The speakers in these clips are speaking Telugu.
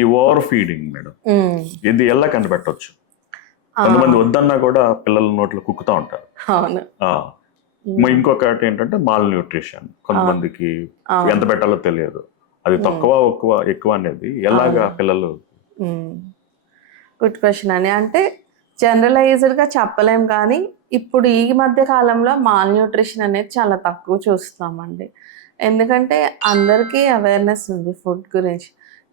ఈ ఓవర్ ఫీడింగ్ మేడం, ఇది ఎలా కనిపెట్టవచ్చు? కొంతమంది వద్దన్నా కూడా పిల్లల నోట్లో కుక్కుతా ఉంటారు. అవును. ఇంకొకటి ఏంటంటే మాల్ న్యూట్రిషన్, కొంతమందికి ఎంత పెట్టాలో తెలియదు. అది తక్కువ ఎక్కువ అనేది ఎలాగా పిల్లలు? గుడ్ క్వశ్చన్ అని. అంటే జనరలైజ్డ్గా చెప్పలేం, కానీ ఇప్పుడు ఈ మధ్య కాలంలో మాల్ న్యూట్రిషన్ అనేది చాలా తక్కువ చూస్తామండి. ఎందుకంటే అందరికీ అవేర్నెస్ ఉంది ఫుడ్ గురించి.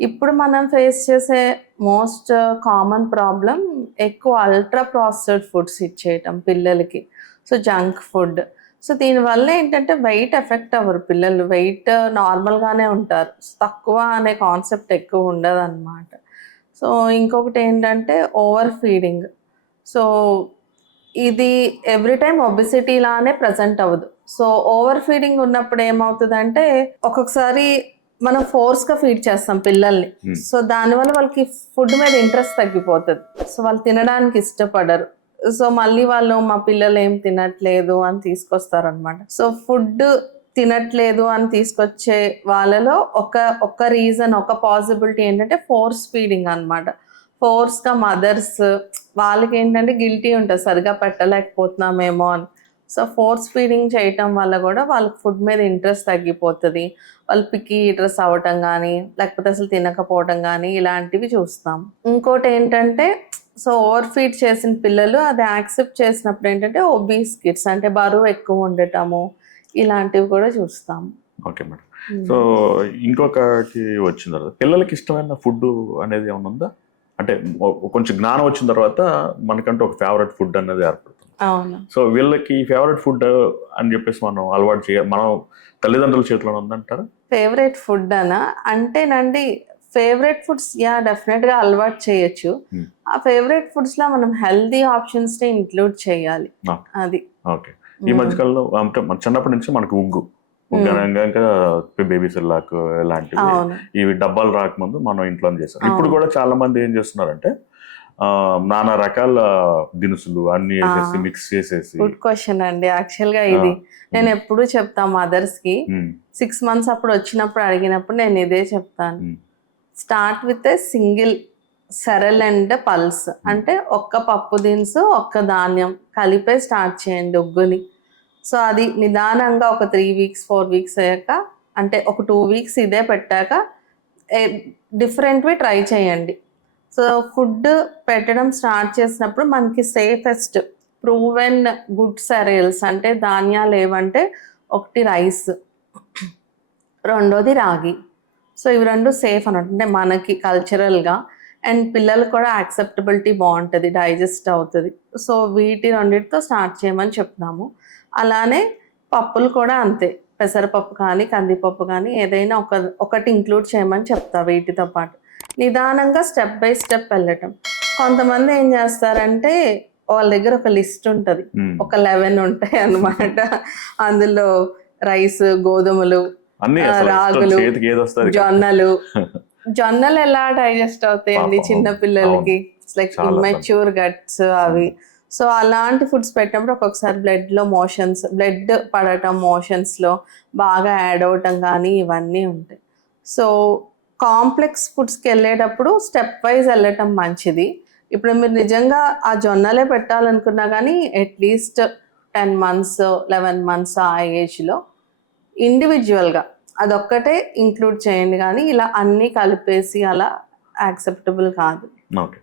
ఇప్పుడు మనం ఫేస్ చేసే మోస్ట్ కామన్ ప్రాబ్లం ఎక్కువ అల్ట్రా ప్రాసెస్డ్ ఫుడ్స్ ఇచ్చేయటం పిల్లలకి. So junk food. సో దీనివల్ల ఏంటంటే వెయిట్ ఎఫెక్ట్ అవ్వరు పిల్లలు, వెయిట్ నార్మల్గానే ఉంటారు. తక్కువ అనే కాన్సెప్ట్ ఎక్కువ ఉండదు అన్నమాట. సో ఇంకొకటి ఏంటంటే ఓవర్ ఫీడింగ్. సో ఇది ఎవ్రీ టైం ఒబిసిటీ లానే ప్రజెంట్ అవ్వదు. సో ఓవర్ ఫీడింగ్ ఉన్నప్పుడు ఏమవుతుందంటే ఒక్కొక్కసారి మనం ఫోర్స్గా ఫీడ్ చేస్తాం పిల్లల్ని. సో దానివల్ల వాళ్ళకి ఫుడ్ మీద ఇంట్రెస్ట్ తగ్గిపోతుంది. సో వాళ్ళు తినడానికి ఇష్టపడరు. సో మళ్ళీ వాళ్ళు మా పిల్లలు ఏం తినట్లేదు అని తీసుకొస్తారు అనమాట. సో ఫుడ్ తినట్లేదు అని తీసుకొచ్చే వాళ్ళలో ఒక రీజన్, ఒక పాసిబిలిటీ ఏంటంటే ఫోర్స్ ఫీడింగ్ అనమాట. ఫోర్స్గా మదర్స్ వాళ్ళకి ఏంటంటే గిల్టీ ఉంటుంది, సరిగా పెట్టలేకపోతున్నామేమో అని. సో ఫోర్స్ ఫీడింగ్ చేయటం వల్ల కూడా వాళ్ళకి ఫుడ్ మీద ఇంట్రెస్ట్ తగ్గిపోతుంది. వాళ్ళు పిక్కీ ఈటర్స్ అవ్వటం కానీ, లేకపోతే అసలు తినకపోవటం కానీ ఇలాంటివి చూస్తాం. ఇంకోటి ఏంటంటే సో ఓవర్ ఫీడ్ చేసిన పిల్లలు అది యాక్సెప్ట్ చేసినప్పుడు ఏంటంటే ఒబీస్ కిడ్స్, అంటే బరువు ఎక్కువ ఉండటము, ఇలాంటివి కూడా చూస్తాం. Okay madam. సో ఇంకొకటి వచ్చిన తర్వాత పిల్లలకి ఇష్టమైన ఫుడ్ అనేది ఏమైనా ఉందా? అంటే కొంచెం జ్ఞానం వచ్చిన తర్వాత మనకంటూ ఒక ఫేవరెట్ ఫుడ్ అనేది ఏర్పడుతుంది. అవును. సో వీళ్ళకి ఫేవరెట్ ఫుడ్ అని చెప్పేసి మనం అలవాటు మనం తల్లిదండ్రుల చేతిలో ఉందంటారా? ఫేవరెట్ ఫుడ్ అనా అంటేనండి, ఫేవరెట్ ఫుడ్స్ డెఫినెట్గా అలవాటు చేయొచ్చు. ఆ ఫేవరెట్ ఫుడ్స్లో మనం హెల్దీ ఆప్షన్స్ని ఇంక్లూడ్ చేయాలి. అది ఓకే. ఈ మధ్యకాలంలో అంటే మన చిన్నప్పటి నుంచి మనకు ఉగ్గు ఇంకా బేబీ సిర్లాక్ ఇలాంటివి, ఇవి డబ్బాలు రాకముందు మనం ఇంట్లో చేస్తాం. ఇప్పుడు కూడా చాలా మంది ఏం చేస్తున్నారంటే నానా రకాల దినుసులు అన్ని వేసేసి మిక్స్ చేసేసి. గుడ్ క్వశ్చన్ అండి. యాక్చువల్గా ఇది నేను ఎప్పుడు చెప్తా మదర్స్ కి. 6 months అప్పుడు వచ్చినప్పుడు అడిగినప్పుడు నేను ఇదే చెప్తాను. Start with a single cereal and pulse, అంటే ఒక్క పప్పు దినుసు ఒక్క ధాన్యం కలిపే స్టార్ట్ చేయండి ఉగ్గుని. సో అది నిదానంగా ఒక 3 weeks 4 weeks అయ్యాక, అంటే ఒక 2 weeks ఇదే పెట్టాక డిఫరెంట్వి ట్రై చేయండి. సో ఫుడ్ పెట్టడం స్టార్ట్ చేసినప్పుడు మనకి సేఫెస్ట్ ప్రూవెన్ గుడ్ సెరియల్స్ అంటే ధాన్యాలు ఏవంటే, ఒకటి రైస్, రెండోది రాగి. సో ఇవి రెండు సేఫ్ అన్నట్టు, అంటే మనకి కల్చరల్గా అండ్ పిల్లలకు కూడా యాక్సెప్టబిలిటీ బాగుంటుంది, డైజెస్ట్ అవుతుంది. సో వీటి రెండింటితో స్టార్ట్ చేయమని చెప్తాము. అలానే పప్పులు కూడా అంతే, పెసరపప్పు కానీ కందిపప్పు కానీ ఏదైనా ఒకటి ఇంక్లూడ్ చేయమని చెప్తా. వీటితో పాటు నిదానంగా స్టెప్ బై స్టెప్ వెళ్ళటం. కొంతమంది ఏం చేస్తారంటే వాళ్ళ దగ్గర ఒక లిస్ట్ ఉంటుంది, ఒక 11 ఉంటాయి అన్నమాట. అందులో రైస్, గోధుమలు, రాగులు, జొన్నలు ఎలా డైజెస్ట్ అవుతాయండి చిన్న పిల్లలకి, లైక్ ఇమ్మెచ్యూర్ గట్స్ అవి. సో అలాంటి ఫుడ్స్ పెట్టినప్పుడు ఒక్కొక్కసారి బ్లడ్ పడటం మోషన్స్లో బాగా యాడ్ అవటం కానీ ఇవన్నీ ఉంటాయి. సో కాంప్లెక్స్ ఫుడ్స్కి వెళ్ళేటప్పుడు స్టెప్ వైజ్ వెళ్ళటం మంచిది. ఇప్పుడు మీరు నిజంగా ఆ జొన్నలే పెట్టాలనుకున్నా కానీ అట్లీస్ట్ 10 months 11 months ఆ ఏజ్లో ఇండివిజువల్గా అదొక్కటే ఇంక్లూడ్ చేయండి, కానీ ఇలా అన్నీ కలిపేసి అలా యాక్సెప్టబుల్ కాదు. ఓకే.